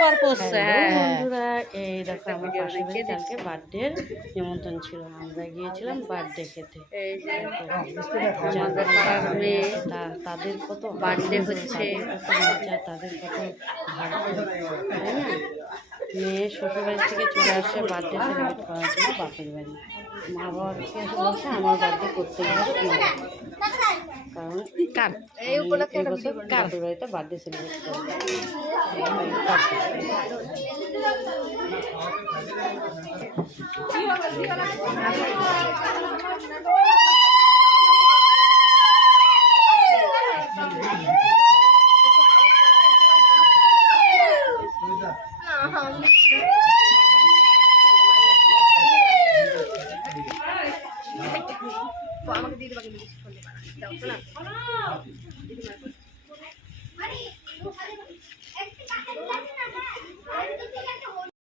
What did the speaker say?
পার করছে। বন্ধুরা, এই দেখো আমার পাশের বাড়ি কালকে বার্থডের নিমন্ত্রণ ছিল, আমরা গিয়েছিলাম বার্থডে খেতে। এই যে আমাদের পাড়ার মেয়ে তাদের কত বার্থডে হচ্ছে, কত মজা, তাদের কত ভাগ্য, তাই না? মেয়ে শ্বশুরবাড়ি থেকে চলে আসছে বার্থডে সেলিব্রেট করার জন্য বাপের বাড়ি। মা বাবাকে এসে বলছে আমার বার্থডে করতে গেলে, কারণ এই বছর বাপের বাড়িতে বার্থডে সেলিব্রেট করবে।